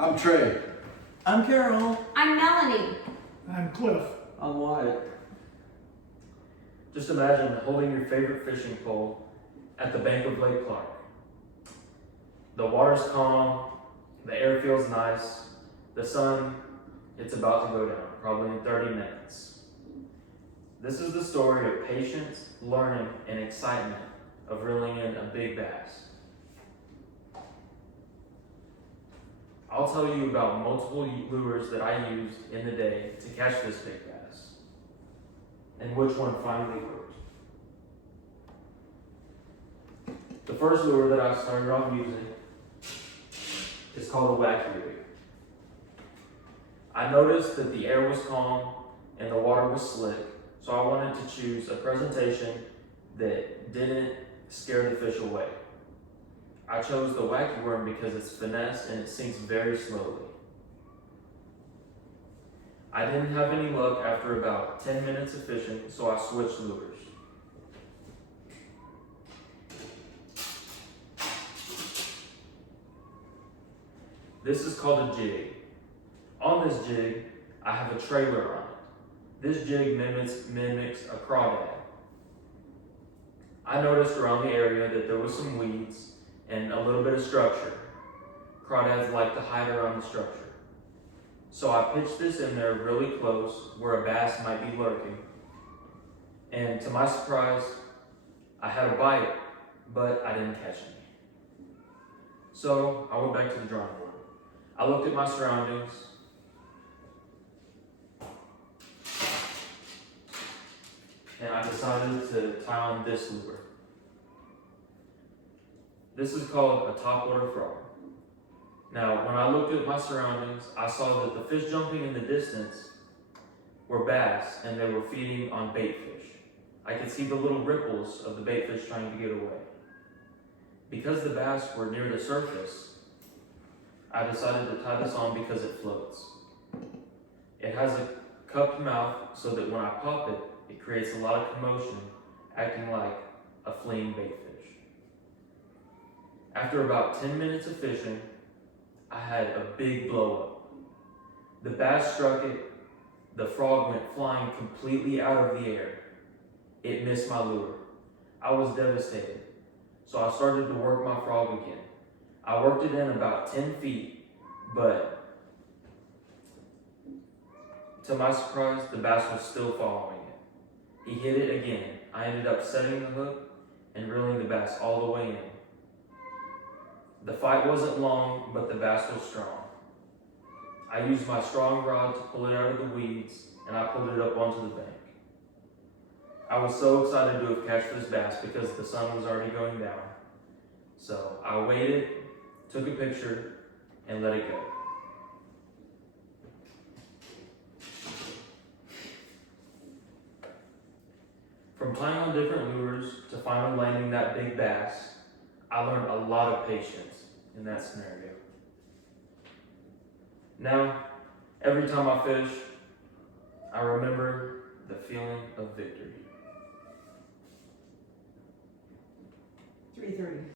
I'm Trey. I'm Carol. I'm Melanie. I'm Cliff. I'm Wyatt. Just imagine holding your favorite fishing pole at the bank of Lake Clark. The water's calm, the air feels nice, the sun, it's about to go down, probably in 30 minutes. This is the story of patience, learning, and excitement of reeling in a big bass. I'll tell you about multiple lures that I used in the day to catch this big bass, and which one finally worked. The first lure that I started off using is called a wacky rig. I noticed that the air was calm and the water was slick, so I wanted to choose a presentation that didn't scare the fish away. I chose the wacky worm because it's finesse and it sinks very slowly. I didn't have any luck after about 10 minutes of fishing, so I switched lures. This is called a jig. On this jig, I have a trailer on it. This jig mimics a crawdad. I noticed around the area that there was some weeds and a little bit of structure. Crawdads like to hide around the structure. So I pitched this in there really close where a bass might be lurking. And to my surprise, I had a bite, but I didn't catch any. So I went back to the drawing board. I looked at my surroundings. And I decided to tie on this lure. This is called a topwater frog. Now, when I looked at my surroundings, I saw that the fish jumping in the distance were bass and they were feeding on bait fish. I could see the little ripples of the bait fish trying to get away. Because the bass were near the surface, I decided to tie this on because it floats. It has a cupped mouth so that when I pop it, it creates a lot of commotion, acting like a fleeing bait fish. After about 10 minutes of fishing, I had a big blow up. The bass struck it, the frog went flying completely out of the air. It missed my lure. I was devastated, so I started to work my frog again. I worked it in about 10 feet, but to my surprise, the bass was still following it. He hit it again. I ended up setting the hook and reeling the bass all the way in. The fight wasn't long, but the bass was strong. I used my strong rod to pull it out of the weeds, and I pulled it up onto the bank. I was so excited to have catched this bass because the sun was already going down. So I waited, took a picture, and let it go. From tying on different lures to finally landing that big bass, I learned a lot of patience in that scenario. Now, every time I fish, I remember the feeling of victory. 3:30.